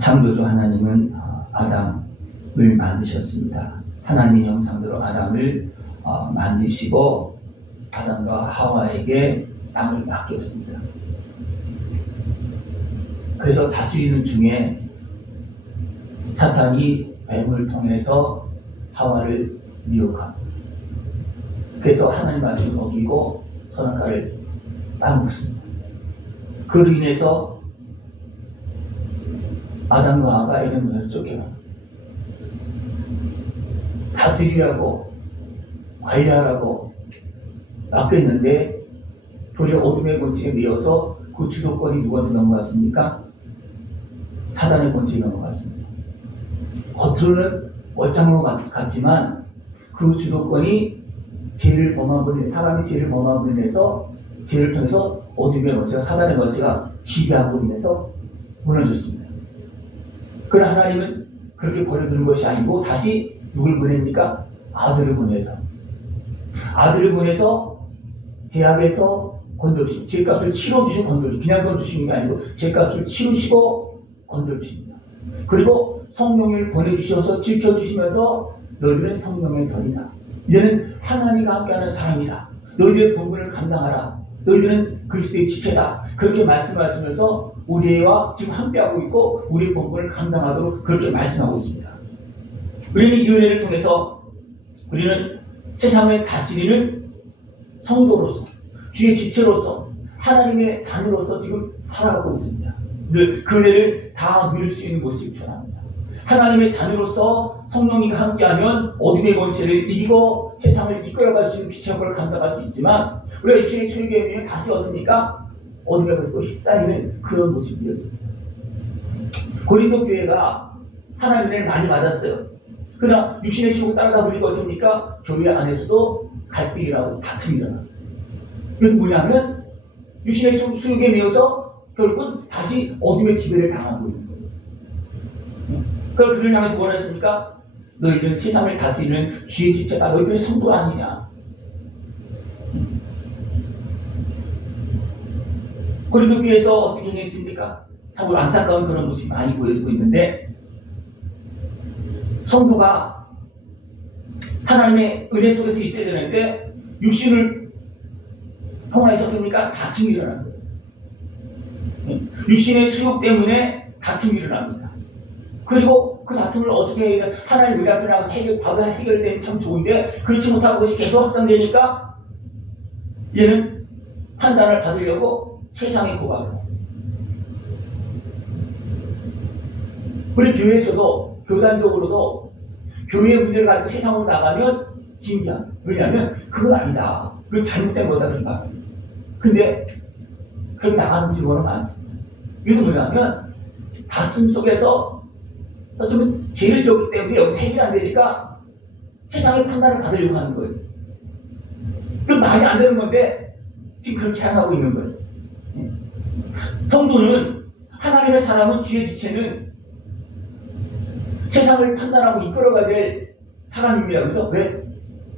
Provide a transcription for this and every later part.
창조주 하나님은 아담을 만드셨습니다. 하나님의 형상대로 아담을 만드시고 아담과 하와에게 땅을 맡겼습니다. 그래서 다스리는 중에 사탄이 뱀을 통해서 하와를 미혹합니다. 그래서 하나님 말씀을 어기고 선악과를 따먹습니다. 그로 인해서 아담과 하와가 에덴에서 쫓겨납니다. 다스리라고 관리하라고 맡겼는데 도리어 어둠의 권세에 매여서 그 주도권이 누구한테 넘어갔습니까? 사단의 권세에 넘어갔습니다. 겉으로는 멀쩡한 것 같지만 그 주도권이 죄를 범한 분이 사람이 죄를 범한 분에 대해서 죄를 통해서 어둠의 권세가 사단의 권세가 지배하고 인해서 무너졌습니다. 그러나 하나님은 그렇게 버려두는 것이 아니고 다시 누굴 보냅니까? 아들을 보내서 죄악에서 건져주시고 죄값을 치러주시고 건져주시고 그냥 건져주시는 게 아니고 죄값을 치르시고 건져주십니다. 그리고 성령을 보내주셔서 지켜주시면서 너희들은 성령의 전이다. 이제는 하나님과 함께하는 사람이다. 너희들의 본분을 감당하라. 너희들은 그리스도의 지체다. 그렇게 말씀하시면서 우리와 지금 함께하고 있고 우리의 본분을 감당하도록 그렇게 말씀하고 있습니다. 우리는 이 은혜를 통해서 우리는 세상을 다스리는 성도로서 주의 지체로서 하나님의 자녀로서 지금 살아가고 있습니다. 그 은혜를 다 누릴 수 있는 모습이 전합니다. 하나님의 자녀로서 성령님과 함께하면 어둠의 권세를 이기고 세상을 이끌어갈 수 있는 빛의 역할을 감당할 수 있지만 우리가 육신의 소유에 의하면 다시 어떻습니까? 어둠의 권세로 휩싸이는 그런 모습이 되었습니다. 고린도 교회가 하나님의 은혜를 많이 받았어요. 그러나 육신의 시국을 따라가 보니까 어떻습니까? 교회 안에서도 갈등이라고 다툼이 일어납니다. 이건 뭐냐면 육신의 수욕에 매여서 결국은 다시 어둠의 지배를 당하고 있는 거예요. 그럼 그를 향해서 뭐라 했습니까? 너희들은 세상을 다스리는 주의 지체다. 너희들은 성도 아니냐. 고린도 교회에서 어떻게 행했습니까? 참으로 안타까운 그런 모습이 많이 보여지고 있는데 성도가 하나님의 은혜 속에서 있어야 되는데 육신을 통해서 어떻습니까? 다툼이 일어난 거예요. 육신의 수욕 때문에 다툼이 일어납니다. 그리고 그 다툼을 어떻게 해야 하나님 은혜 앞에 나가서 바로 해결되면 참 좋은데 그렇지 못하고 그것이 계속 확산되니까 얘는 판단을 받으려고 세상에 고발을 해요. 우리 교회에서도 교단적으로도 교회의 문제를 가지고 세상으로 나가면 징계합니다. 왜냐하면 그건 아니다. 그건 잘못된 거다. 그런 말이에요. 근데 그렇게 나가는 직원은 많습니다. 이것은 뭐냐면 다툼 속에서 좀 죄를 졌기 때문에 여기서 해결이 안 되니까 세상의 판단을 받으려고 하는 거예요. 그건 말이 안 되는 건데 지금 그렇게 행하고 있는 거예요. 성도는 하나님의 사람은 주의 지체는 세상을 판단하고 이끌어가야 될 사람입니다. 그래서 왜?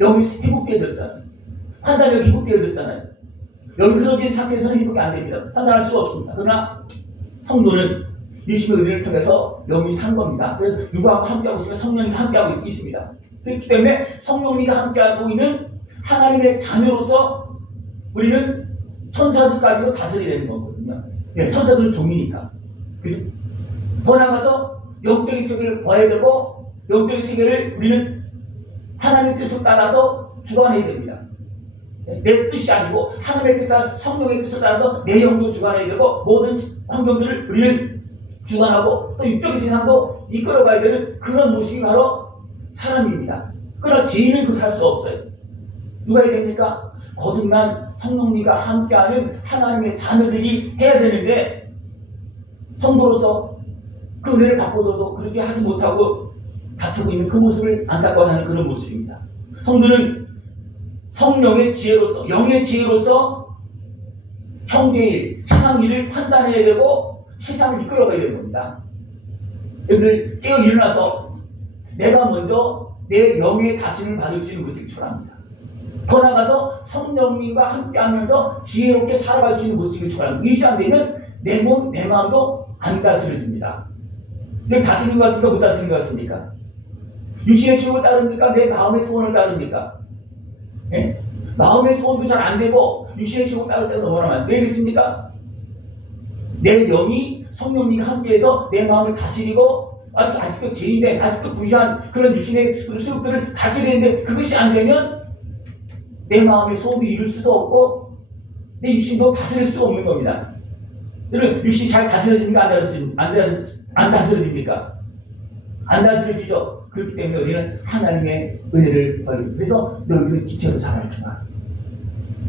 여기 회복되어졌잖아요. 판단력이 회복되어졌잖아요. 여기 흐려진 상태에서는 회복이 안 됩니다. 판단할 수가 없습니다. 그러나 성도는 예수의 은혜를 통해서 영이 산 겁니다. 그래서 누구하고 함께하고 있으면 성령이 함께하고 있습니다. 그렇기 때문에 성령님과 함께하고 있는 하나님의 자녀로서 우리는 천사들까지도 다스려야 되는 거거든요. 천사들은 종이니까. 그래서 더 나가서 영적인 세계를 봐야 되고 영적인 세계를 우리는 하나님의 뜻을 따라서 주관해야 됩니다. 내 뜻이 아니고 하나님의 뜻과 성령의 뜻을 따라서 내 영도 주관해야 되고 모든 환경들을 우리는 주관하고 또 육적인 세상도 이끌어가야 되는 그런 모습이 바로 사람입니다. 그러나 죄인은 그렇게 할 수 없어요. 누가 해야 됩니까? 거듭난 성령님과 함께하는 하나님의 자녀들이 해야 되는데 성도로서 그 은혜를 받고도 그렇게 하지 못하고 다투고 있는 그 모습을 안타까워하는 그런 모습입니다. 성도는 성령의 지혜로서 영의 지혜로서 형제일, 세상 일을 판단해야 되고 세상을 이끌어가야 되는 겁니다. 여러분들 깨어 일어나서 내가 먼저 내 영의 다스림을 받을 수 있는 모습이 초라합니다. 더 나아가서 성령님과 함께하면서 지혜롭게 살아갈 수 있는 모습이 초라합니다. 이것이 안 되면 내 몸, 내 마음도 안 다스려집니다. 내 다스리는 것 같습니까? 못 다스리는 것 같습니까? 육신의 시험을 따릅니까? 내 마음의 소원을 따릅니까? 예? 마음의 소원도 잘 안 되고 육신의 시험을 따를 때가 너무나 많습니다. 왜 그렇습니까? 내 영이 성령님과 함께해서 내 마음을 다스리고 아직도 죄인데 아직도 부유한 그런 육신의 수욕들을 다스리는데 그것이 안 되면 내 마음의 소원도 이룰 수도 없고 내 육신도 다스릴 수 없는 겁니다. 여러분 육신이 잘 다스려집니까? 안 다스려집니까? 안 다스려지죠. 그렇기 때문에 우리는 하나님의 은혜를 받습니다. 그래서 너희들은 지체로 살아라.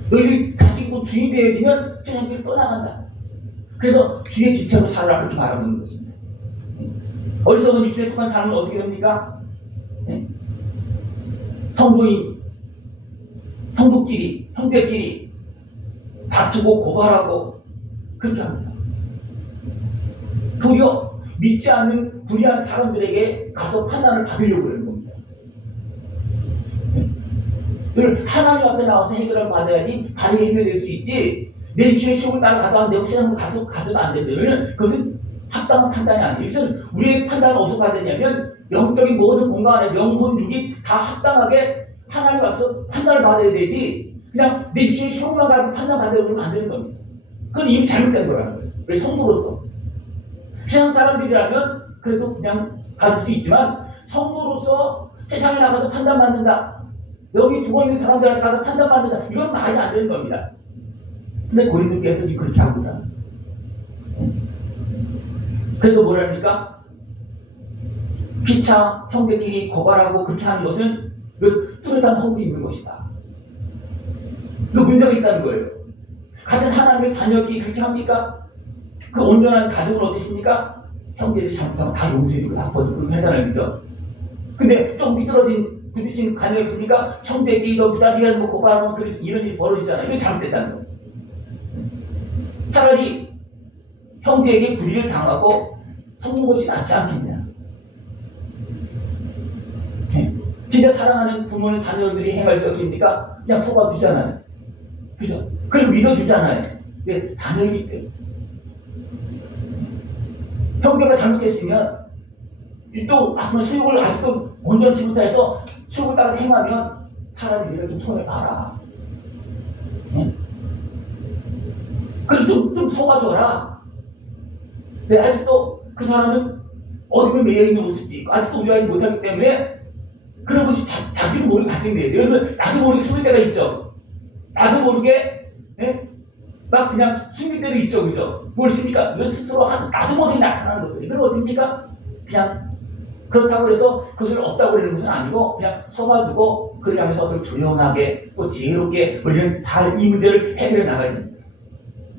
너희들이 다스리고 주인 되어지면 세상길을 떠나간다. 그래서 주의 지체로 살아라 그렇게 말하는 것입니다. 어리석은 육신에 속한 사람은 어떻게 됩니까? 성도인, 성도끼리, 형제끼리 다투고 고발하고 그렇게 합니다. 도리어 믿지 않는 불의한 사람들에게 가서 판단을 받으려고 하는 겁니다. 하나님 앞에 나와서 해결을 받아야지 발이 해결될 수 있지 내 육신의 시험을 따라가다가 내 육신을 가져가 안 된다면 그것은 합당한 판단이 아니에요. 이것은 우리의 판단을 어디서 받아야 되냐면 영적인 모든 공간 안에서 영혼, 육이 다 합당하게 하나님 앞에서 판단을 받아야 되지 그냥 내 육신의 시험만 가지고 판단받아야 되면 안 되는 겁니다. 그건 이미 잘못된 거라는 거예요. 우리 성도로서. 세상 사람들이라면 그래도 그냥 가질 수 있지만 성도로서 세상에 나가서 판단받는다. 여기 죽어있는 사람들한테 가서 판단받는다. 이건 말이 안 되는 겁니다. 근데 고린도께서 지금 그렇게 합니다. 그래서 뭐랍니까? 피차 형제끼리 고발하고 그렇게 하는 것은 뚜렷한 허물이 있는 것이다. 문제가 있다는 거예요. 같은 하나님의 자녀끼리 그렇게 합니까? 그 온전한 가족은 어떠십니까? 형제들이 잘못하면 다 용서해주고 나빠지고 그렇게 하잖아요. 그죠? 근데 좀 미끄러진 부딪힌 가정이 있습니까? 형제끼리 너 부자지가 뭐 고발하면 이런 일이 벌어지잖아요. 이거 잘못됐다는 거예요. 차라리 형제에게 불의를 당하고 속는 것이 낫지 않겠냐. 진짜 사랑하는 부모는 자녀들이 행할 수 없습니까? 그냥 속아주잖아요. 그죠? 그리고 믿어주잖아요. 왜? 자녀이기 때문에. 형제가 잘못했으면 또 수욕을 아직도 온전치 못해서 수욕을 따라 행하면 차라리 내가 좀 손해 봐라. 그리고 좀 속아줘라. 근데 아직도 그 사람은 어둠에 매여있는 모습도 있고 아직도 우려하지 못하기 때문에 그런 것이 자기도 모르게 발생돼요. 여러분 나도 모르게 숨을 때가 있죠. 나도 모르게 막 그냥 숨길 때도 있죠. 그죠? 무엇입니까? 이거 스스로 나도 모르게 나타나는 것들. 이건 어떻습니까? 그냥 그렇다고 해서 그것을 없다고 그러는 것은 아니고 그냥 속아주고 그를 향해서 어떻게 조용하게 또 지혜롭게 우리는 잘 이 문제를 해결해 나가야 됩니다.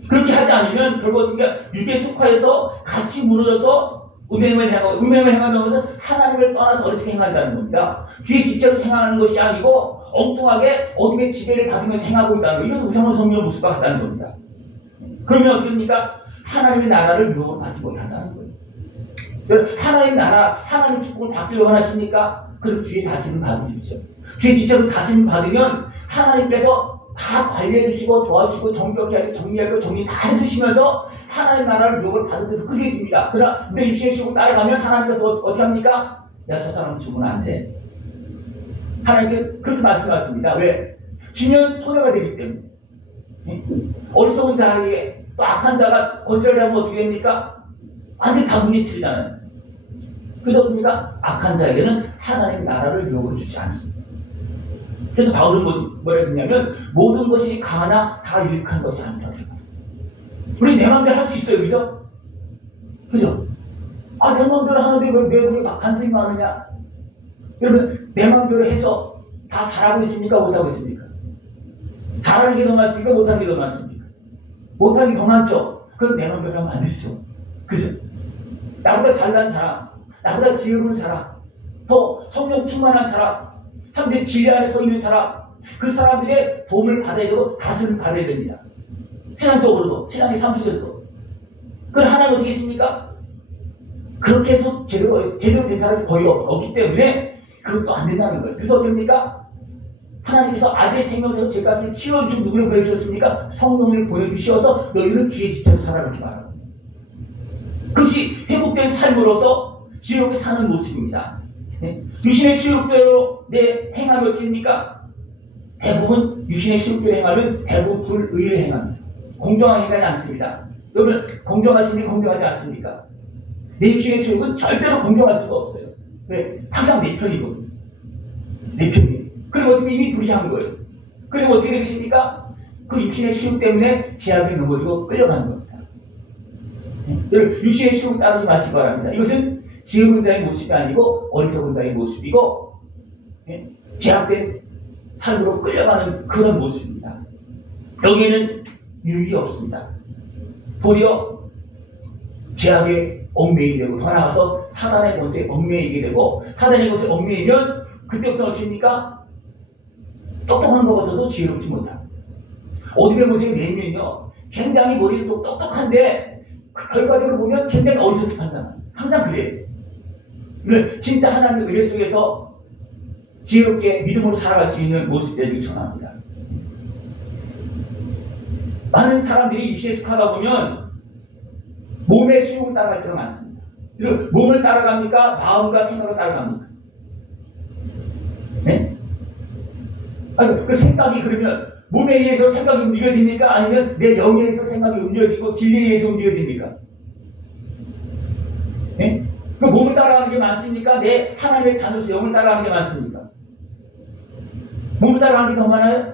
그렇게 하지 않으면 결국 어떻게 육에 속하여서 같이 무너져서 음행을 행하는 것은 하나님을 떠나서 어리석게 행한다는 겁니다. 주의 지체로 행하는 것이 아니고 엉뚱하게 어둠의 지배를 받으면서 행하고 있다는 거. 이건 우상한 성령의 모습과 같다는 겁니다. 그러면 어떻게 됩니까? 하나님의 나라를 유혹을 받지 못한다는 거예요. 하나님의 나라, 하나님의 축복을 받기를 원하십니까? 그럼 주의 다스림을 받으십시오. 주의 지체로 다스림을 받으면 하나님께서 다 관리해 주시고 도와주시고 정격케 하시고 정리하고 정리 다 해주시면서 하나님 나라를 유혹을 받을 때도 크게 해줍니다. 그러나 내 육신의 식으로 따라가면 하나님께서 어떻게 합니까? 야, 저 사람은 죽으면 안 돼. 하나님께 그렇게 말씀하십니다. 왜? 주면 손해가 되기 때문에. 어리석은 자에게 또 악한 자가 권절하면 어떻게 됩니까? 완전히 다 무너뜨리잖아요. 그래서 뭡니까? 악한 자에게는 하나님 나라를 유혹을 주지 않습니다. 그래서 바울은 뭐라 했냐면 모든 것이 강하나 다 유익한 것이 아니다. 우리 내 마음대로 할 수 있어요. 그죠? 그죠? 내 마음대로 하는데 왜 내 돈이 반성이 많으냐? 여러분 내 마음대로 해서 다 잘하고 있습니까? 못하고 있습니까? 잘하는 게 더 많습니까? 못하는 게 더 많습니까? 못하는 게 더 많죠? 그럼 내 마음대로 하면 안 되죠. 그죠? 나보다 잘난 사람, 나보다 지혜로운 사람, 더 성령 충만한 사람, 참된 진리 안에 서 있는 사람, 그 사람들의 도움을 받아야 되고 다스림을 받아야 됩니다. 신앙적으로도, 신앙의 삶 속에서도. 그건 하나님 어떻게 있습니까? 그렇게 해서 제대로 된 사람이 거의 없기 때문에 그것도 안 된다는 거예요. 그래서 어떻습니까? 하나님께서 아들의 생명에서 제가 치워주신 누구를 보여주셨습니까? 성령을 보여주셔서 너희는 주의 지체로 살아가기 바랍니다. 그것이 회복된 삶으로서 지혜롭게 사는 모습입니다. 육신의 시욕대로 내 행함이 어떻게 됩니까? 대부분 육신의 시욕대로 행하면 대부분 불의를 행합니다. 공정하게 행하지 않습니다. 여러분 공정하십니까? 공정하지 않습니까? 내 육신의 시욕은 절대로 공정할 수가 없어요. 왜? 항상 내 편이거든요. 내 편이에요. 그럼 어떻게 이미 불의한 거예요? 그럼 어떻게 되겠습니까? 그 육신의 시욕 때문에 제약에 넘어지고 끌려가는 겁니다. 여러분 육신의 시욕을 따르지 마시기 바랍니다. 이것은 지혜로운 자의 모습이 아니고 어리석은 자의 모습이고 제약된 삶으로 끌려가는 그런 모습입니다. 여기에는 유익이 없습니다. 도리어 제약에 얽매이게 되고 더 나아가서 사단의 권세에 얽매이게 되고 사단의 권세에 얽매이면 그때부터 어떻습니까? 똑똑한 것보다도 지혜롭지 못합니다. 어둠의 권세에 매이면요 굉장히 머리도 똑똑한데 그 결과적으로 보면 굉장히 어리석게 판단합니다. 항상 그래요. 진짜 하나님의 은혜 속에서 지혜롭게 믿음으로 살아갈 수 있는 모습 되기를 전합니다. 많은 사람들이 육신에 속하다 보면 몸의 수욕을 따라갈 때가 많습니다. 몸을 따라갑니까? 마음과 생각을 따라갑니까? 네? 아니, 그 생각이 그러면 몸에 의해서 생각이 움직여집니까? 아니면 내 영에 의해서 생각이 움직여지고 진리에 의해서 움직여집니까? 네? 그 몸을 따라가는 게 많습니까? 내 하나님의 자녀로서 영을 따라가는 게 많습니까? 몸을 따라가는 게 더 많아요?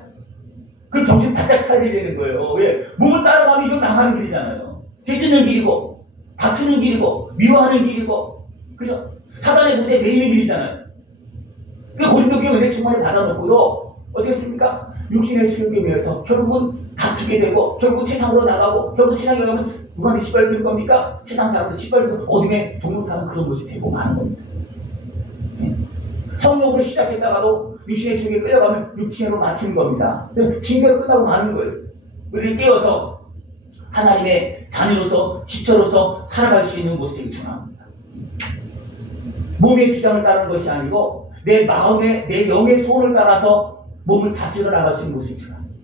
그럼 정신 바짝 차려야 되는 거예요. 왜? 몸을 따라가면 이건 나가는 길이잖아요. 죄짓는 길이고, 다투는 길이고, 미워하는 길이고, 그죠? 사단의 곳에 매이는 길이잖아요. 그 고린도교회 은혜 충만을 받아놓고도 어떻게 했습니까? 육신의 수욕에 매여서 결국은 다투게 되고, 결국 세상으로 나가고, 결국 세상에 가면 누구한테 시발될 겁니까? 세상 사람들 시발되고 어둠에 동력하는 그런 모습이 되고 마는 겁니다. 성령으로 시작했다가도 육신의 수욕에 끌려가면 육신으로 마치는 겁니다. 징계로 끝나고 마는 거예요. 우리를 깨워서 하나님의 자녀로서 지처로서 살아갈 수 있는 모습이 되게 중요합니다. 몸의 주장을 따르는 것이 아니고 내 마음의 내 영의 소원을 따라서 몸을 다스려 나갈 수 있는 모습이 중요합니다.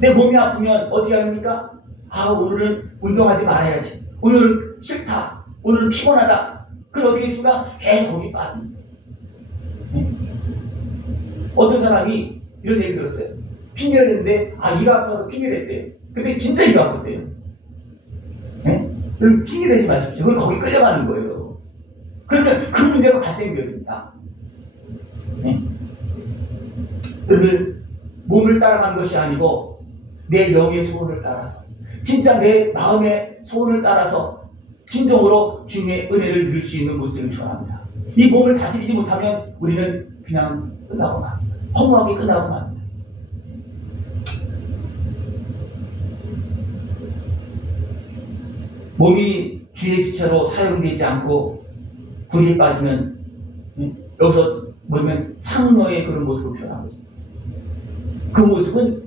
내 몸이 아프면 어떻게 합니까? 아 오늘은 운동하지 말아야지. 오늘은 싫다. 오늘은 피곤하다. 그럼 어떻게 했습니까? 계속 거기 빠집니다. 어떤 사람이 이런 얘기 들었어요. 핑계를 댔는데 이가 아파서 핑계 댔대요. 근데 진짜 이가 아팠대요. 여러분 핑계 대지 마십시오. 그건 거기 끌려가는 거예요. 그러면 그 문제가 발생되었습니다. 여러분 몸을 따라가는 것이 아니고 내 영의 소원을 따라서 진짜 내 마음의 소원을 따라서 진정으로 주님의 은혜를 누릴 수 있는 모습을 좋아합니다. 이 몸을 다스리지 못하면 우리는 그냥 끝나고 맙니다. 허무하게 끝나고 맙니다. 몸이 주의 지체로 사용되지 않고 불이 빠지면 여기서 뭐냐면 창녀의 그런 모습을 표현하고 있습니다. 그 모습은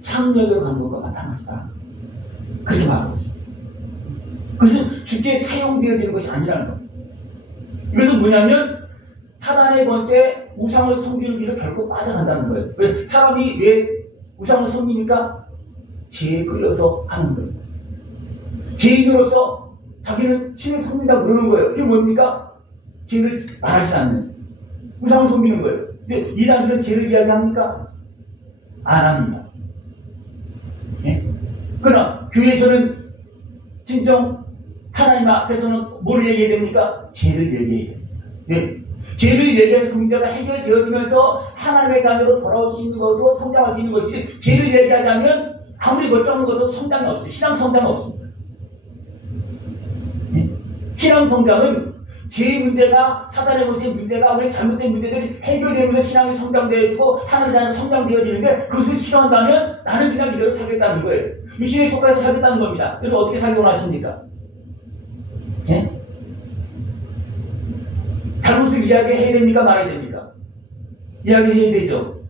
창녀에게로 가는 것과 마찬가지다. 그렇게 말하고 있습니다. 그것은 주께 사용되어지는 것이 아니라는 겁니다. 이것은 뭐냐면 사단의 권세에 우상을 섬기는 길을 결코 빠져간다는 거예요. 왜? 사람이 왜 우상을 섬깁니까? 죄에 끌려서 하는 거예요. 죄인으로서 자기는 신을 섬긴다고 그러는 거예요. 그게 뭡니까? 죄를 말하지 않는 우상을 섬기는 거예요. 근데 이단들은 죄를 이야기합니까? 안 합니다. 그러나 교회에서는 진정 하나님 앞에서는 뭘 얘기해야 됩니까? 죄를 얘기해야 됩니다. 죄를 얘기해서 그 문제가 해결되어지면서 하나님의 자녀로 돌아올 수 있는 것으로 성장할 수 있는 것이 죄를 얘기하자면 아무리 멀쩡한 것도 성장이 없어요. 신앙 성장은 없습니다. 신앙 성장은 죄의 문제가 사단의 모습의 문제가 우리 잘못된 문제들이 해결되면서 신앙이 성장되어지고 하나님의 자녀로 성장되어지는데 그것을 싫어한다면 나는 그냥 이대로 살겠다는 거예요. 육신에 속해서 살겠다는 겁니다. 여러분 어떻게 살기 원하십니까? 잘못을 이야기해야 됩니까? 말아야 됩니까? 이야기해야 되죠.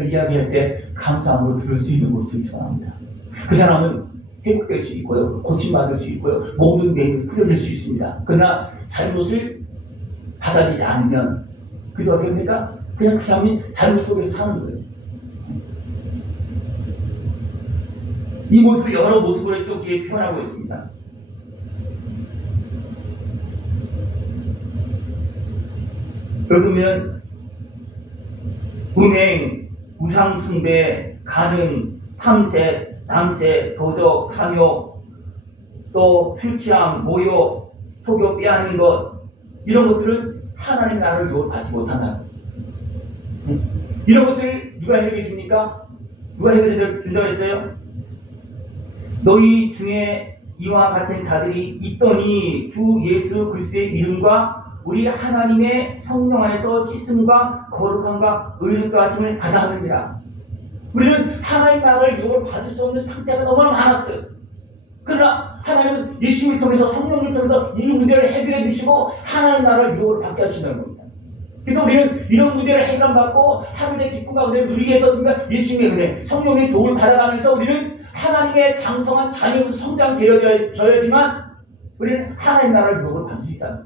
이야기할 때 감사함으로 들을 수 있는 모습을 전합니다. 그 사람은 회복될 수 있고요. 고침받을 수 있고요. 모든 내용이 풀어질 수 있습니다. 그러나 잘못을 받아들이지 않으면 그래서 어떻게 됩니까? 그냥 그 사람이 잘못 속에서 사는 거예요. 이 모습을 여러 모습으로 좀 뒤에 표현하고 있습니다. 그러면 은행, 우상숭배, 간음, 탐색, 남색, 도적, 탐욕, 또 술 취함, 모욕, 속여 빼앗는 것, 이런 것들은 하나님 나라를 유혹받지 못한다. 이런 것을 누가 해결해 줍니까? 누가 해결해 준다고 했어요? 너희 중에 이와 같은 자들이 있더니 주 예수 그리스도의 이름과 우리 하나님의 성령 안에서 씻음과 거룩함과 의롭다 하심을 받아하느니라. 우리는 하나님 나라를 유혹을 받을 수 없는 상태가 너무나 많았어요. 그러나 하나님은 예수님을 통해서 성령을 통해서 이 문제를 해결해 주시고 하나님 나라를 유혹을 받게 하신다는 겁니다. 그래서 우리는 이런 문제를 해결받고 하늘의 기쁨과 은혜를 누리게 해서 예수님의 은혜, 성령의 도움을 받아가면서 우리는 하나님의 장성한 자녀로 성장되어져야지만 우리는 하나님 나라를 유혹을 받을 수 있다.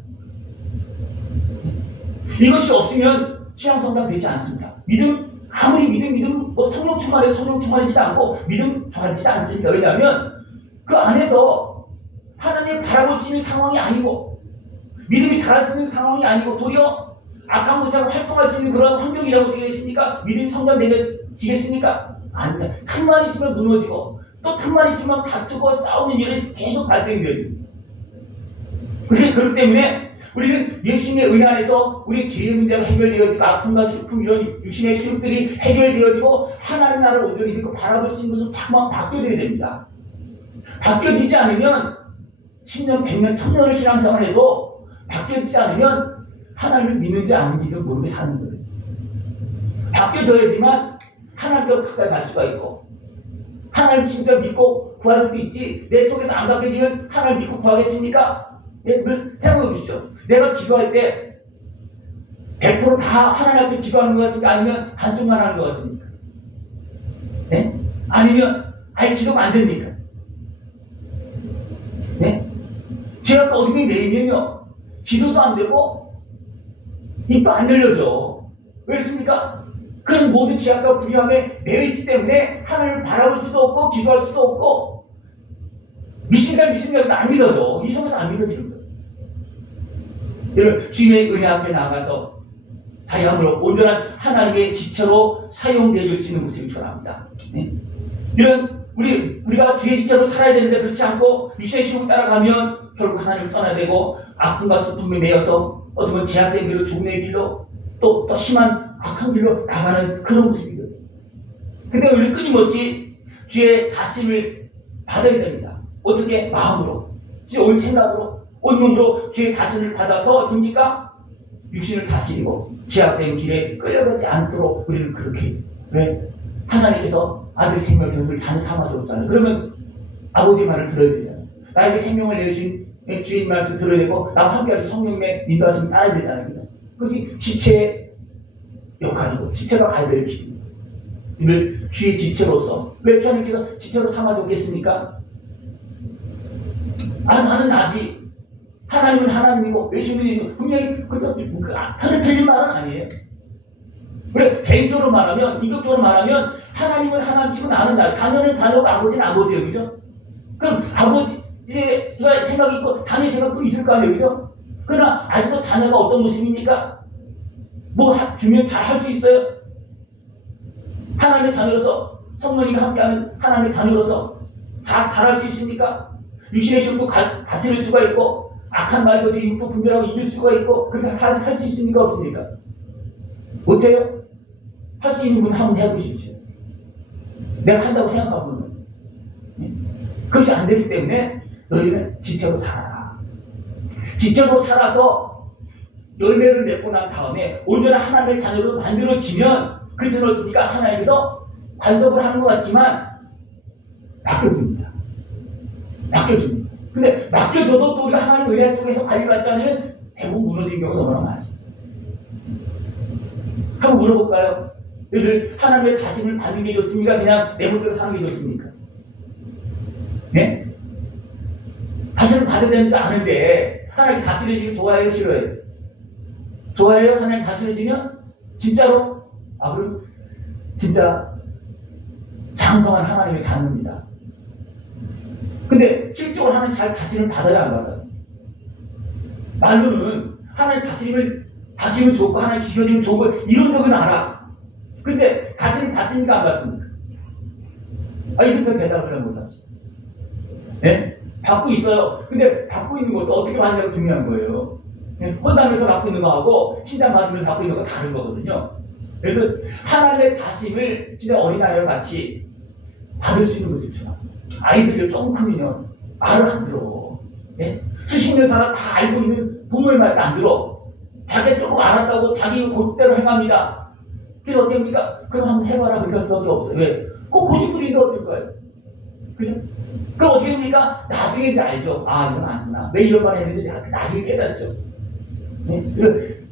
이것이 없으면 신앙 성장되지 않습니다. 믿음, 아무리 믿음, 성령 충만해도 성령 충만해지지 않고 믿음 좋아지지 않습니다. 왜냐하면 그 안에서 하나님을 바라볼 수 있는 상황이 아니고 믿음이 자랄 수 있는 상황이 아니고 도리어 악한 모습으로 활동할 수 있는 그런 환경이라고 되겠습니까? 믿음이 성장되겠습니까? 아닙니다. 틈만 있으면 무너지고 또 틈만 있으면 다투고 싸우는 일이 계속 발생되어집니다. 그렇기 때문에 우리는 예수님의 은혜 안에서 우리의 죄의 문제가 해결되어지고 아픔과 슬픔 이런 육신의 시름들이 해결되어지고 하나님 나라를 온전히 믿고 바라볼 수 있는 것으로 자꾸만 바뀌어져야 됩니다. 바뀌어지지 않으면 10년, 100년, 1000년을 신앙생활을 해도 바뀌어지지 않으면 하나님을 믿는지 아닌지도 모르게 사는 거예요. 바뀌어져야지만 하나님과 가까이 갈 수가 있고 하나님 진짜 믿고 구할 수도 있지. 내 속에서 안 바뀌어지면 하나님 믿고 구하겠습니까? 생각해 보시죠. 내가 기도할 때 100%다 하나님 앞에 기도하는 것 같습니까? 아니면 한쪽만 하는 것 같습니까? 네? 아니면 아예 기도가 안 됩니까? 네? 제가 어둠이 매이면요 기도도 안 되고 입도 안 열려져. 왜 있습니까? 그런 모든 죄악과 불의함에 매여있기 때문에 하나님을 바라볼 수도 없고 기도할 수도 없고 믿습니다 안 믿어져. 이 속에서 안 믿어지는 거예요. 여러분 주님의 은혜 앞에 나가서 자유함으로 온전한 하나님의 지체로 사용되어질 수 있는 모습이 필요합니다. 네? 이런 우리가 주의 지체로 살아야 되는데 그렇지 않고 육신의 신을 따라가면 결국 하나님을 떠나야 되고 아픔과 슬픔에 매여서 어떤 건 제약된 길로 죽음의 길로 또 심한 악한 길로 나가는 그런 모습이 되었습니다. 근데 우리는 끊임없이 주의 다스림을 받아야 됩니다. 어떻게? 마음으로, 온 생각으로, 온 몸으로 주의 다스림을 받아서 됩니까? 육신을 다스리고 제약된 길에 끌려가지 않도록 우리는 그렇게 해요. 왜? 하나님께서 아들 생명을 결국을 자녀 삼아줬잖아요. 그러면 아버지 말을 들어야 되잖아요. 나에게 생명을 내주신 주인 말씀 들어야 되고 나와 함께하신 성령의 인도하심을 따라야 되잖아요. 그죠? 그것이 지체의 역할이고 지체가 가야 될 길입니다. 이걸 주의 지체로서 왜 주님께서 지체로 삼아줬겠습니까? 나는 나지. 하나님은 하나님이고 예수님이 분명히 틀을 틀린 말은 아니에요. 그래 개인적으로 말하면 인격적으로 말하면 하나님은 하나님이고 나는 나. 자녀는 자녀고 아버지는 아버지예요. 그죠? 그럼 아버지의 생각이 있고 자녀의 생각도 있을 거 아니에요. 그죠? 그러나 아직도 자녀가 어떤 모습입니까? 뭐 주면 잘 할 수 있어요? 하나님의 자녀로서 성령님과 함께하는 하나님의 자녀로서 잘할 수 있습니까? 육신의 힘도 다스릴 수가 있고 악한 말과 제 육도 분별하고 이길 수가 있고 그렇게 할 수 있습니까? 없습니까? 못해요? 할 수 있는 분 한번 해보십시오. 내가 한다고 생각하면 그것이 안 되기 때문에 너희는 지체로 살아라. 지체로 살아서 열매를 맺고 난 다음에 온전한 하나님의 자녀로 만들어지면 그때는 어떻습니까? 하나님께서 관섭을 하는 것 같지만 맡겨줍니다. 맡겨줍니다. 근데 맡겨줘도 또 우리가 하나님 은혜 속에서 관리받지 않으면 대부분 무너진 경우가 너무나 많습니다. 한번 물어볼까요? 너희들 하나님의 다짐을 받는 게 좋습니까? 그냥 내 멋대로 사는 게 좋습니까? 네? 다짐을 받아야 되는지 아는데 하나님 다스려지면 좋아해요? 싫어해요? 좋아해요? 하나님 다스려지면? 진짜로? 그럼 진짜 장성한 하나님의 자녀입니다. 근데 실적으로 하나님 잘 다스림을 받아야 안 받아요? 말로는 하나님 다스림을 다시면 좋고 하나님 지켜주면 좋은 거 이런 적은 알아. 근데 다시는 받습니까 안 받습니까? 이것도 대답을 못하지. 네? 받고 있어요. 근데 받고 있는 것도 어떻게 받느냐가 중요한 거예요. 헌담에서 받고 있는 거하고 칭찬 받으면서 받고 있는 거 다른 거거든요. 그래서 하나님의 다짐을 진짜 어린아이와 같이 받을 수 있는 것을 좋아. 아이들이 조금 크면 말을 안 들어. 예? 수십 년 살아 다 알고 있는 부모의 말도 안 들어. 자기가 조금 알았다고 자기 그대로 행합니다. 그래서 어떻습니까? 그럼 한번 해봐라. 그럴 수밖에 없어요. 왜? 꼭 고집부리는데 어떨까요? 그죠? 그럼 어떻게 됩니까? 나중에 이제 알죠. 이건 아니구나. 왜 이런 말 했는지 나중에 깨닫죠. 네?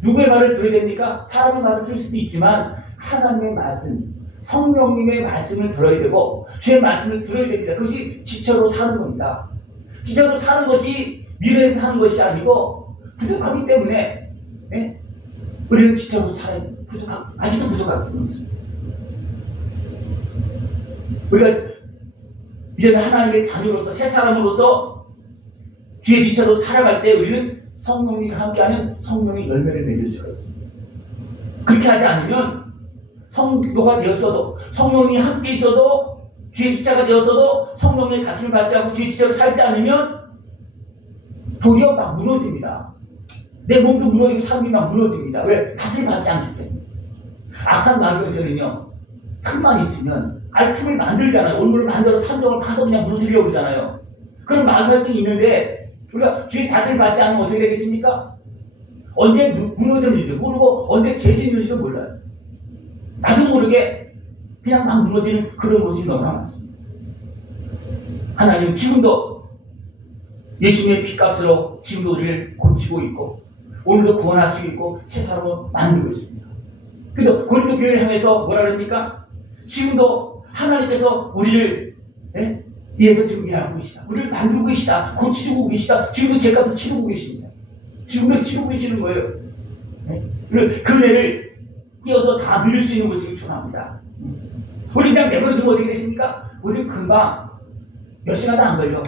누구의 말을 들어야 됩니까? 사람의 말을 들을 수도 있지만 하나님의 말씀, 성령님의 말씀을 들어야 되고 주의 말씀을 들어야 됩니다. 그것이 지체로 사는 겁니다. 지체로 사는 것이 미래에서 하는 것이 아니고 부족하기 때문에 네? 우리는 지체로 살아야 됩니다. 아직도 부족하기 때문에 우리가 이제는 하나님의 자녀로서 새 사람으로서 주의 지체로 살아갈 때 우리는 성령님과 함께하는 성령의 열매를 맺을 수가 있습니다. 그렇게 하지 않으면 성도가 되었어도 성령이 함께 있어도 주의 지체가 되었어도 성령의 가슴을 받지 않고 주의 지체로 살지 않으면 도리어 막 무너집니다. 내 몸도 무너지고 삶이 막 무너집니다. 왜? 가슴을 받지 않기 때문에. 악한 마귀에서는요 틈만 있으면 틈을 만들잖아요. 얼굴을 만들어 삼정을 파서 그냥 무너뜨리려고 그러잖아요. 그런 마귀 활동이 있는데 우리가 주의 다스림을 받지 않으면 어떻게 되겠습니까? 언제 무너졌는지도 모르고 언제 죄짓는지도 몰라요. 나도 모르게 그냥 막 무너지는 그런 모습이 너무나 많습니다. 하나님 지금도 예수님의 피값으로 지금도 우리를 고치고 있고 오늘도 구원할 수 있고 새 사람으로 만들고 있습니다. 그래도 고린도 교회를 향해서 뭐라 그럽니까? 지금도 하나님께서 우리를 위해서 지금 일하고 계시다. 우리를 만들고 계시다. 고치고 계시다. 지금도 죄값을 치르고 계십니다. 지금도 치르고 계시는 거예요. 그 은혜를 띄어서 다 누릴 수 있는 것을 축원합니다. 우리 그냥 내버려 두면 어떻게 되십니까? 우리 금방 몇 시간도 안 걸려.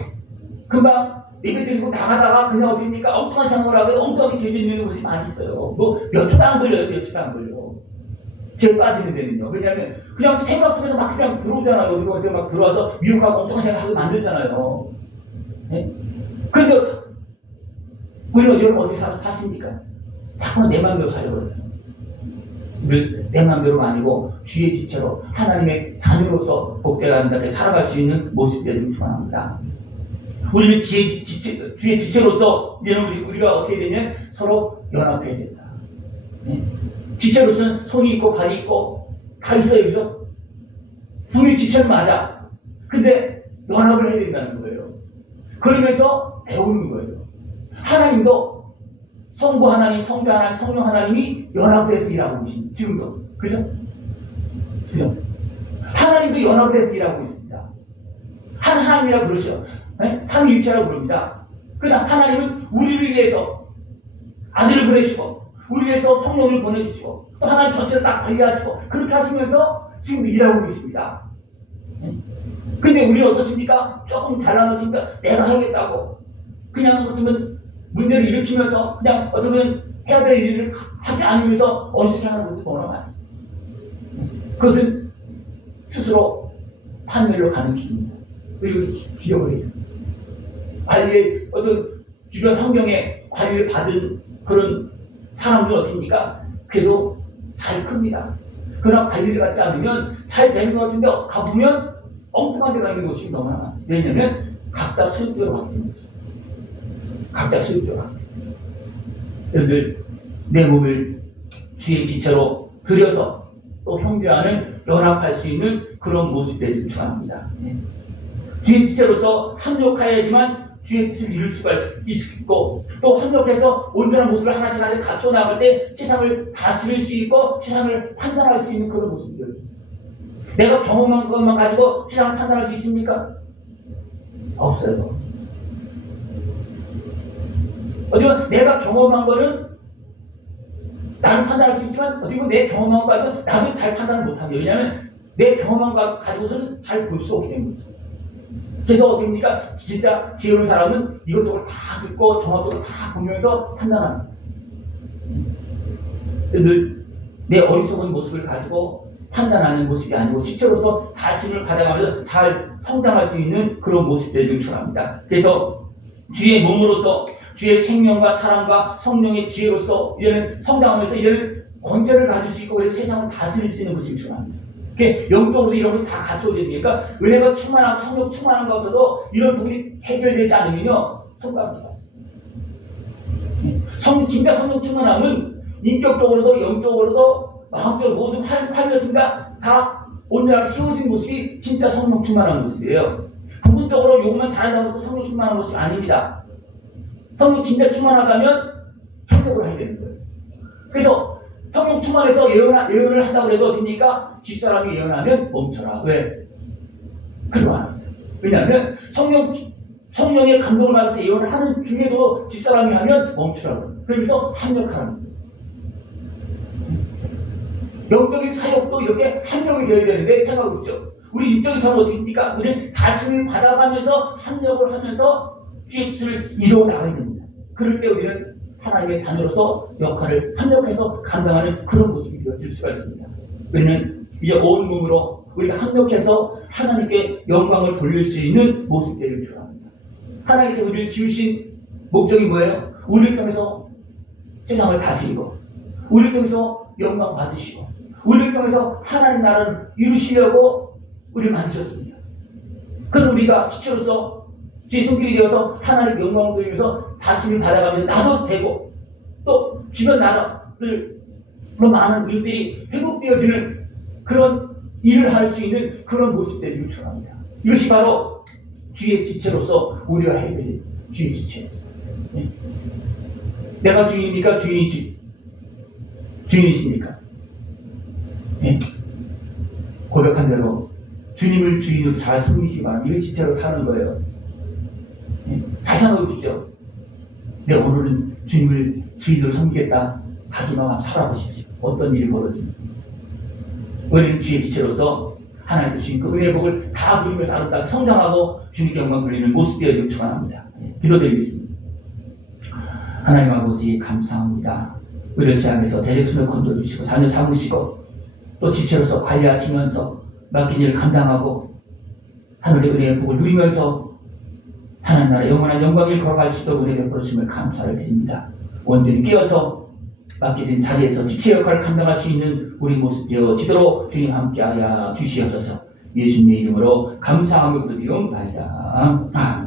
금방 예배 드리고 나가다가 그냥 어떻습니까? 엉뚱한 생각을 하고 엉뚱하게 죄 짓는 것이 많이 있어요. 뭐 몇 초도 안 걸려요. 몇 초도 안 걸려. 죄 빠지는 데는요. 왜냐하면 그냥 생각 속에서 막 그냥 들어오잖아요. 우리가 어디서 막 들어와서 미혹하고 엉뚱한 생각하게 만들잖아요. 네? 그런데 우리가 여러분 어떻게 사십니까? 자꾸 내 마음대로 살려고 그래요. 내 마음대로가 아니고 주의 지체로 하나님의 자녀로서 복되게 살아갈 수 있는 모습들을 축원합니다. 우리는 주의 지체로서 이제는 우리가 어떻게 되냐면 서로 연합해야 된다. 네? 지체로서는 손이 있고 발이 있고 다 있어요. 그죠? 분이 지체는 맞아. 근데 연합을 해야 된다는 거예요. 그러면서 배우는 거예요. 하나님도 성부 하나님, 성자 하나님, 성령 하나님이 연합해서 일하고 계십니다. 지금도. 그죠? 그죠? 하나님도 연합해서 일하고 있습니다. 하나님이라고 그러죠. 네? 삼위일체라고 부릅니다. 그러나 하나님은 우리를 위해서 아들을 보내시고 우리를 위해서 성령을 보내주시고 또 하나님 전체를 딱 관리하시고 그렇게 하시면서 지금 일하고 계십니다. 근데 우리는 어떻습니까? 조금 잘나머지니까 내가 하겠다고 그냥 어쩌면 문제를 일으키면서 그냥 어쩌면 해야 될 일을 하지 않으면서 어리석게 하는 것들이 너무나 많습니다. 그것은 스스로 판멸로 가는 길입니다. 그리고 기억을 해요. 관리의 어떤 주변 환경에 관리를 받은 그런 사람들은 어떻습니까? 그래도 잘 큽니다. 그러나 관리를 받지 않으면 잘 되는 것 같은데 가보면 엉뚱한 데 가는 것이 너무나 많습니다. 왜냐하면 각자 소유대로 하기 때문이죠. 각자 소유대로 하기 때문이죠. 여러분들 내 몸을 주의 지체로 들여서 또 형제와는 연합할 수 있는 그런 모습들을 축원합니다. 주의 지체로서 합력하여야지만 주의 뜻을 이룰 수가 있고 또 협력해서 온전한 모습을 하나씩 갖춰 나갈 때 세상을 다스릴 수 있고 세상을 판단할 수 있는 그런 모습이었습니다. 내가 경험한 것만 가지고 세상을 판단할 수 있습니까? 없어요. 어쩌면 내가 경험한 거는 나는 판단할 수 있지만 어떻게 보면 내 경험한 거 가지고 나도 잘 판단을 못합니다. 왜냐하면 내 경험한 거 가지고서는 잘 볼 수 없기 때문이죠. 그래서 어떻습니까? 진짜 지혜로운 사람은 이것저것 다 듣고 정확도를 다 보면서 판단합니다. 늘 내 어리석은 모습을 가지고 판단하는 모습이 아니고 지체로서 다짐을 받아가면서 잘 성장할 수 있는 그런 모습들을 추구합니다. 그래서 주의 몸으로서 주의 생명과 사랑과 성령의 지혜로서 이제는 성장하면서 이제는 권세를 가질 수 있고 그래서 세상을 다스릴 수 있는 모습을 추구합니다. 영적으로도 이런 것이 다 갖춰져야 되니까 은혜가 충만하고 성령 충만한 것도 이런 부분이 해결되지 않으면요 손가락질 받습니다. 진짜 성령 충만함은 인격적으로도 영적으로도 마음적으로 모든 활력과 다 온전하게 세워진 모습이 진짜 성령 충만한 모습이에요. 부분적으로 요것만 잘한다고 해서 성령 충만한 모습이 아닙니다. 성령 진짜 충만하다면 협력을 해야 되는 거예요. 그래서 성령 충만해서 예언을 한다고 해도 어떻습니까? 뒷사람이 예언하면 멈춰라. 왜? 그러고 안 합니다. 왜냐하면 성령의 감동을 받아서 예언을 하는 중에도 뒷사람이 하면 멈추라고. 그러면서 합력하라는 거예요. 영적인 사역도 이렇게 합력이 되어야 되는데 생각하고 있죠. 우리 육적인 사역은 어떻게 됩니까? 우리는 다짐을 받아가면서 합력을 하면서 주의 뜻을 이루어 나가야 됩니다. 그럴 때 우리는 하나님의 자녀로서 역할을 합력해서 감당하는 그런 모습이 되어질 수가 있습니다. 우리는 이제 온 몸으로 우리가 합력해서 하나님께 영광을 돌릴 수 있는 모습들을 추구합니다. 하나님께 우리를 지으신 목적이 뭐예요? 우리를 통해서 세상을 다스리고 우리를 통해서 영광 받으시고 우리를 통해서 하나님 나라를 이루시려고 우리를 만드셨습니다. 그럼 우리가 지체로서 주의 손길이 되어서 하나님 영광을 돌리면서 다스림을 받아가면서 나도 되고 또 주변 나라들로 많은 이웃들이 회복되어지는 그런 일을 할 수 있는 그런 모습들을 요청합니다. 이것이 바로 주의 지체로서 우리가 해야 될 주의 지체입니다. 네. 내가 주인입니까? 주인이십니까? 네. 고백한 대로 주님을 주인으로 잘 섬기시기 바랍니다. 이거 지체로 사는 거예요. 네. 잘 생각해 보십시오. 내가 오늘은 주님을 주인으로 섬기겠다. 다짐하고 살아보십시오. 어떤 일이 벌어집니까? 우리는 주의 지체로서 하나님 주신 그 은혜의 복을 다 누리면서 아름답게 성장하고 주님께 영광 돌리는 모습되어지길 축원합니다. 기도드리겠습니다. 하나님 아버지 감사합니다. 우리를 재앙에서 대적순을 건져주시고 자녀 삼으시고 또 지체로서 관리하시면서 맡긴 일을 감당하고 하늘의 은혜의 복을 누리면서 하나님 나라의 영원한 영광을 걸어갈 수 있도록 은혜 베풀으심을 감사를 드립니다. 온전히 깨어서 맡겨진 자리에서 지체 역할을 감당할 수 있는 우리 모습 되어지도록 주님 함께하여 주시옵소서. 예수님의 이름으로 감사하며 기도드리옵나이다.